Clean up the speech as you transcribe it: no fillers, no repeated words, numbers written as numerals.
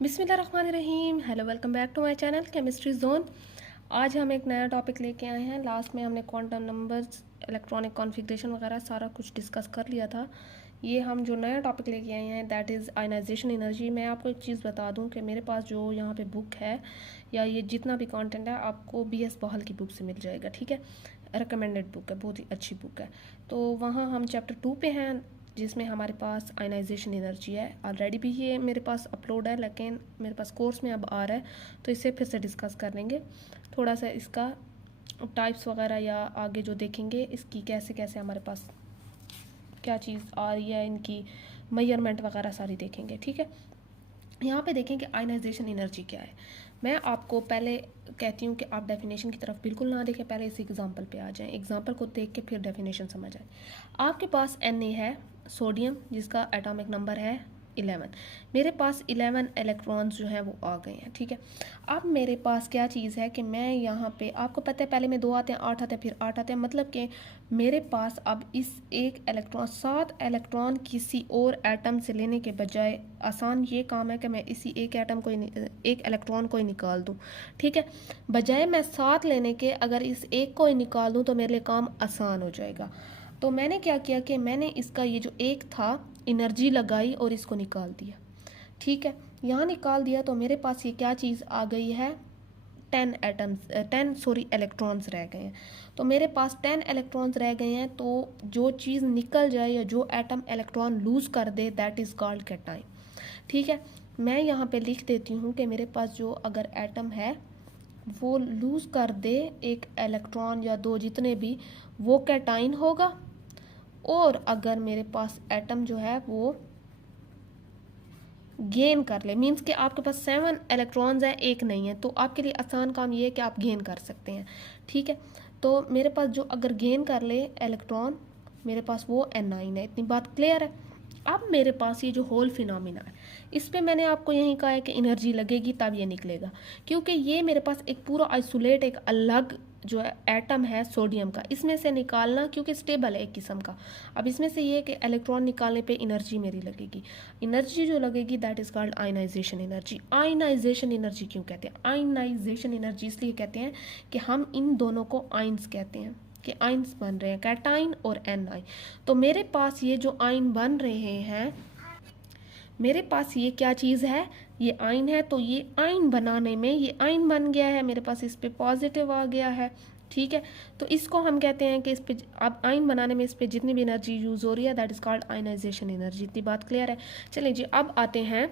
बिस्मिल्लाहिर्रहमानिर्रहीम। Hello, welcome back to my channel chemistry zone. आज हम एक नया टॉपिक लेके आए हैं। लास्ट में हमने क्वांटम नंबर्स, इलेक्ट्रॉनिक कॉन्फ़िगरेशन वगैरह सारा कुछ डिस्कस कर लिया था। ये हम जो नया टॉपिक लेके आए हैं दैट इज़ आयनाइजेशन एनर्जी। मैं आपको एक चीज़ बता दूं कि मेरे पास जो यहाँ पे बुक है या ये जितना भी कंटेंट है आपको BS बहल की बुक से मिल जाएगा, ठीक है। रिकमेंडेड बुक है, बहुत ही अच्छी बुक है। तो वहाँ हम चैप्टर 2 पे हैं जिसमें हमारे पास आयनाइजेशन एनर्जी है। ऑलरेडी भी ये मेरे पास अपलोड है, लेकिन मेरे पास कोर्स में अब आ रहा है तो इसे फिर से डिस्कस कर लेंगे। थोड़ा सा इसका टाइप्स वगैरह या आगे जो देखेंगे इसकी कैसे कैसे हमारे पास क्या चीज़ आ रही है, इनकी मेजरमेंट वगैरह सारी देखेंगे, ठीक है। यहाँ पे देखें कि आयनाइजेशन एनर्जी क्या है। मैं आपको पहले कहती हूँ कि आप डेफिनेशन की तरफ बिल्कुल ना देखें, पहले इस एग्जांपल पे आ जाएं। एग्जांपल को देख के फिर डेफिनेशन समझ आए। आपके पास Na है, सोडियम, जिसका एटॉमिक नंबर है 11। मेरे पास 11 इलेक्ट्रॉन्स जो हैं वो आ गए हैं, ठीक है। अब मेरे पास क्या चीज़ है कि मैं यहाँ पे, आपको पता है पहले में 2 आते हैं, 8 आते हैं, फिर 8 आते हैं, मतलब कि मेरे पास अब इस एक इलेक्ट्रॉन 7 इलेक्ट्रॉन किसी और एटम से लेने के बजाय आसान ये काम है कि मैं इसी एक एटम को एक इलेक्ट्रॉन को ही निकाल दूँ, ठीक है। बजाय मैं 7 लेने के अगर इस एक को ही निकाल दूँ तो मेरे लिए काम आसान हो जाएगा। तो मैंने क्या किया कि मैंने इसका ये जो एक था एनर्जी लगाई और इसको निकाल दिया, ठीक है। यहाँ निकाल दिया तो मेरे पास ये क्या चीज़ आ गई है, 10 इलेक्ट्रॉन्स रह गए हैं। तो मेरे पास 10 इलेक्ट्रॉन्स रह गए हैं। तो जो चीज़ निकल जाए या जो एटम इलेक्ट्रॉन लूज़ कर दे दैट इज़ कॉल्ड कैटाइन, ठीक है। मैं यहाँ पे लिख देती हूँ कि मेरे पास जो अगर एटम है वो लूज़ कर दे एक इलेक्ट्रॉन या दो, जितने भी, वो कैटाइन होगा। और अगर मेरे पास एटम जो है वो गेन कर ले, मीन्स कि आपके पास 7 इलेक्ट्रॉन्स हैं, एक नहीं है, तो आपके लिए आसान काम ये है कि आप गेन कर सकते हैं, ठीक है। तो मेरे पास जो अगर गेन कर ले इलेक्ट्रॉन, मेरे पास वो N9 है। इतनी बात क्लियर है। अब मेरे पास ये जो होल फिनोमिना है, इस पे मैंने आपको यही कहा है कि एनर्जी लगेगी तब ये निकलेगा, क्योंकि ये मेरे पास एक पूरा आइसोलेट, एक अलग जो है एटम है सोडियम का, इसमें से निकालना, क्योंकि स्टेबल है एक किस्म का। अब इसमें से ये कि इलेक्ट्रॉन निकालने पे एनर्जी मेरी लगेगी। एनर्जी जो लगेगी that is called ionization energy. Ionization energy क्यों कहते हैं? आयनाइजेशन एनर्जी इसलिए कहते हैं कि हम इन दोनों को आइंस कहते हैं, कि आइंस बन रहे हैं, कैटाइन और Ni। तो मेरे पास ये जो आइन बन रहे हैं, मेरे पास ये क्या चीज़ है, ये आइन है। तो ये आइन बनाने में ये आइन बन गया है, मेरे पास इस पे पॉजिटिव आ गया है, ठीक है। तो इसको हम कहते हैं कि इस पे अब आइन बनाने में इस पे जितनी भी एनर्जी यूज़ हो रही है that is called ionization energy. इतनी बात क्लियर है। चलिए जी, अब आते हैं